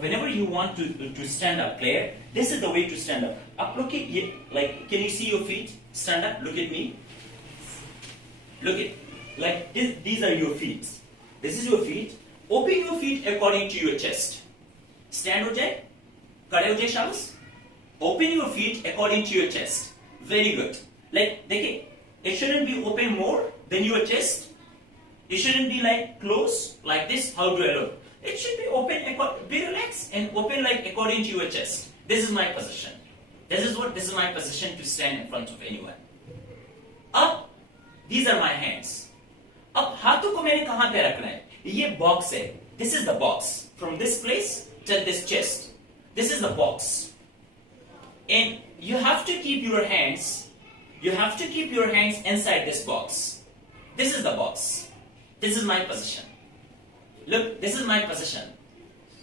whenever you want to stand up, Claire, this is the way to stand up. Up, look at you, like, can you see your feet? Stand up, look at me. Look at, like, these are your feet. This is your feet. Open your feet according to your chest. Stand ho jaye, khade ho jaye, Shabbos. Open your feet according to your chest. Very good. Like, dekhe, it shouldn't be open more than your chest. It shouldn't be like close, like this. How do I look? It should be open, be relaxed and open like according to your chest. This is my position. This is my position to stand in front of anyone. Up, these are my hands. Up, हाथों को मैंने कहाँ पे रखना है? ये box है. This is the box. From this place to this chest. This is the box. And you have to keep your hands. You have to keep your hands inside this box. This is the box. This is my position. Look, this is my position.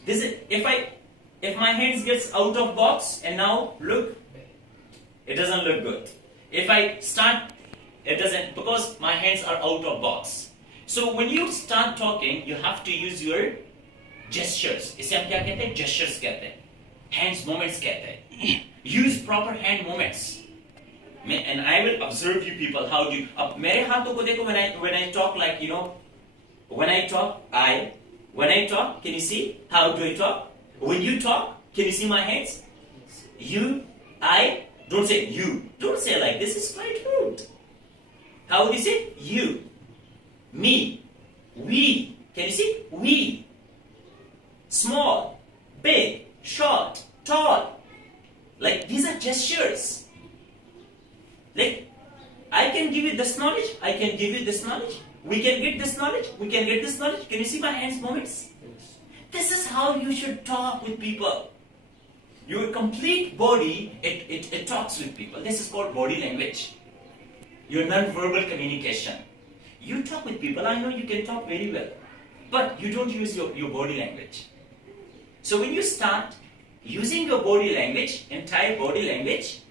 This is if my hands gets out of box and now look, it doesn't look good. If I start, it doesn't, because my hands are out of box. So when you start talking, you have to use your gestures. इसे हम क्या कहते हैं? Gestures कहते हैं. Hands movements कहते हैं. Use proper hand movements. And I will observe you people how do you. अब मेरे हाथों को देखो when I talk, like, you know. When I talk, can you see? How do I talk? When you talk, can you see my hands? You, I, don't say you. Don't say like this, is quite rude. How do you say? You, me, we. Can you see? We. Small, big, short, tall. Like, these are gestures. Like, I can give you this knowledge, I can give you this knowledge. We can get this knowledge. We can get this knowledge. Can you see my hands movements? Yes. This is how you should talk with people. Your complete body, it talks with people. This is called body language. Your non-verbal communication. You talk with people. I know you can talk very well. But you don't use your body language. So when you start using your body language, entire body language,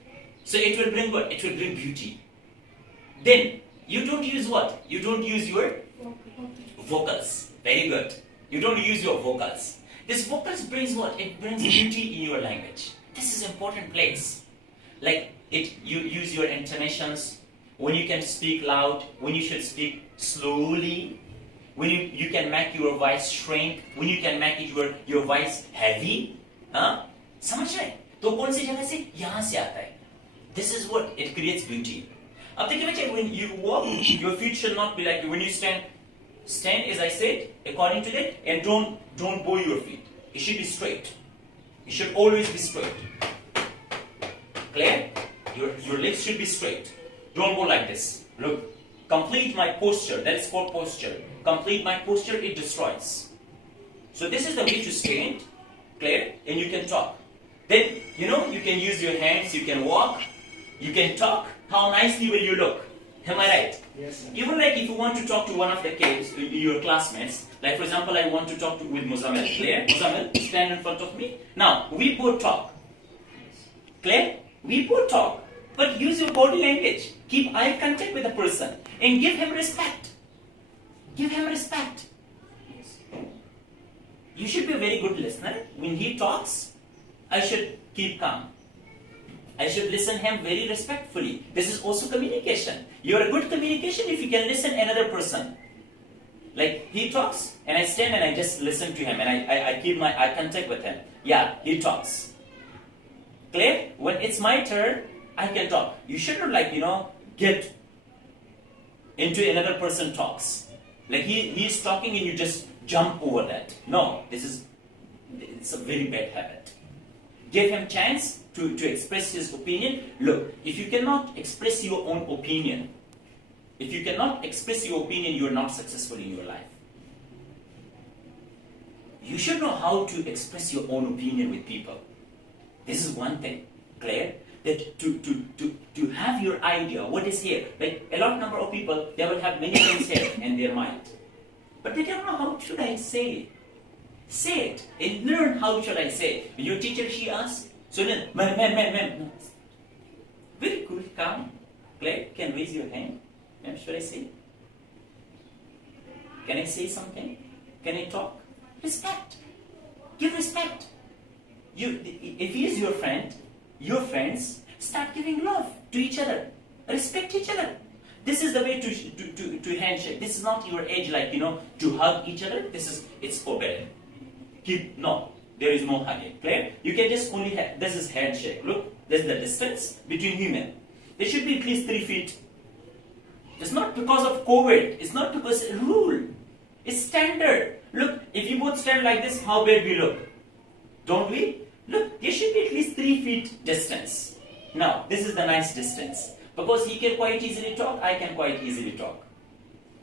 so it will bring what? It will bring beauty. Then, you don't use what? You don't use your vocals. Very good. You don't use your vocals. This vocals brings what? It brings beauty in your language. This is important place. Like, you use your intonations, when you can speak loud, when you should speak slowly, when you can make your voice shrink, when you can make your voice heavy. समझ रहे? तो कौन सी जगह से? यहाँ से आता है. This is what it creates beauty. अब देखिए बच्चे, when you walk, your feet should not be like, when you stand as I said, according to that, and don't bow your feet. It should be straight. It should always be straight. Clear? Your legs should be straight. Don't go like this. Look, complete my posture. That is called posture. Complete my posture, it destroys. So this is the way to stand. Clear? And you can talk. Then, you can use your hands, you can walk, you can talk. How nicely will you look? Am I right? Yes, sir. Even like if you want to talk to one of the kids, your classmates, like for example, I want to talk with Muzammil. Clear? Muzammil, stand in front of me. Now, we both talk. Clear? We both talk. But use your body language. Keep eye contact with the person. And give him respect. Give him respect. You should be a very good listener. When he talks, I should keep calm. I should listen him very respectfully. This is also communication. You are a good communication if you can listen another person. Like he talks and I stand and I just listen to him and I keep my eye contact with him. Yeah, he talks. Clear? When it's my turn, I can talk. You shouldn't get into another person talks. Like he's talking and you just jump over that. No, it's a very bad habit. Give him chance to express his opinion. Look, if you cannot express your own opinion, you are not successful in your life. You should know how to express your own opinion with people. This is one thing, clear? That to have your idea, what is here. Like a lot number of people, they will have many things here in their mind. But they don't know how should I say it. Say it and learn how should I say it. Your teacher, she asks, so then, ma'am. Very cool, calm. Claire, can raise your hand. Ma'am, should I say? Can I say something? Can I talk? Respect. Give respect. If he is your friend, your friends start giving love to each other, respect each other. This is the way to handshake. This is not your age, like to hug each other. It's forbidden. No, there is no hugging. Clear? You can just only this is handshake. Look, this is the distance between human. There should be at least 3 feet. It's not because of COVID. It's not because rule. It's standard. Look, if you both stand like this, how bad we look? Don't we? Look, there should be at least 3 feet distance. Now, this is the nice distance. Because he can quite easily talk, I can quite easily talk.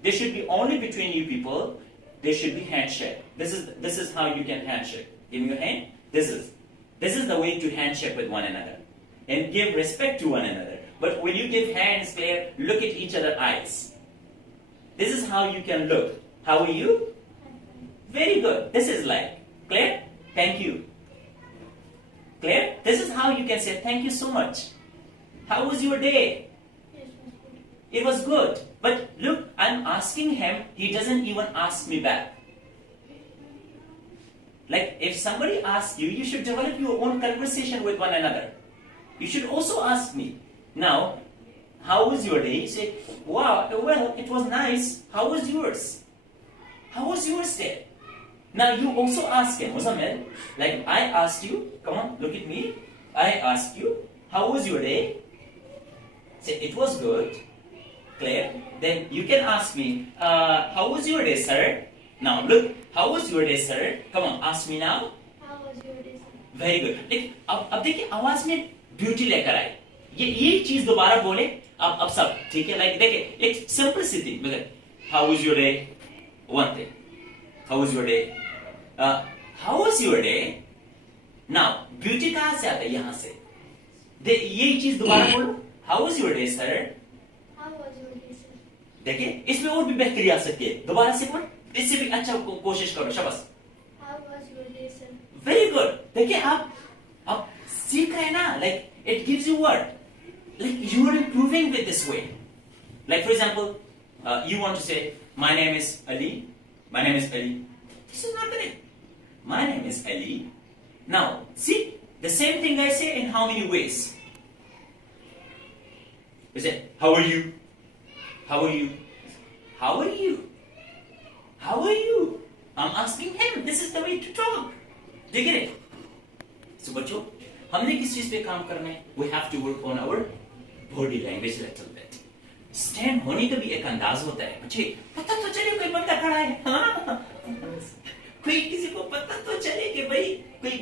There should be only between you people, there should be handshake. This is how you can handshake. Give me your hand. This is the way to handshake with one another. And give respect to one another. But when you give hands, Claire, look at each other's eyes. This is how you can look. How are you? Very good. This is like, Claire, thank you. Claire, this is how you can say thank you so much. How was your day? It was good. But look, I'm asking him, he doesn't even ask me back. Like, if somebody asks you, you should develop your own conversation with one another. You should also ask me. Now, how was your day? You say, wow, well, it was nice. How was yours? How was yours day? Now, you also ask him, Muzammil, like I asked you, come on, look at me. I asked you, how was your day? Say, it was good. Clear? Then you can ask me, how was your day, sir? Now, look, how was your day, sir? Come on, ask me now. How was your day, sir? Very good. Like, अब देखिए आवाज में beauty लेकर आए. ये चीज दोबारा बोले अब सब ठीक है. Like देखिए एक simple सी थी. मतलब how was your day? One thing. How was your day? How was your day? Now, beauty कहाँ से आता है? यहाँ से. ये चीज दोबारा बोलो. How was your day, sir? How was your day, sir? देखिए इसमें और भी बेहतरी आ सकती है. दोबारा से बोल. इससे भी अच्छा कोशिश करो. शाबाश. How was your day, sir? Very good. देखिए आप सीख रहे हैं ना. Like it gives you what? Like you are improving with this way. Like for example, you want to say, my name is Ali. My name is Ali. This is not correct. My name is Ali. Now, see, the same thing I say in how many ways? You say, how are you? How are you? How are you? How are you? I'm asking him. This is the way to talk. Do you get it? So बच्चों, हमने किस चीज पे काम करना है? We have to work on our body language a little bit. Stand होने का भी एक अंदाज होता है. बच्चे, पता तो चले कोई बंदा खड़ा है. हाँ? कोई किसी को पता तो चले कि भाई कोई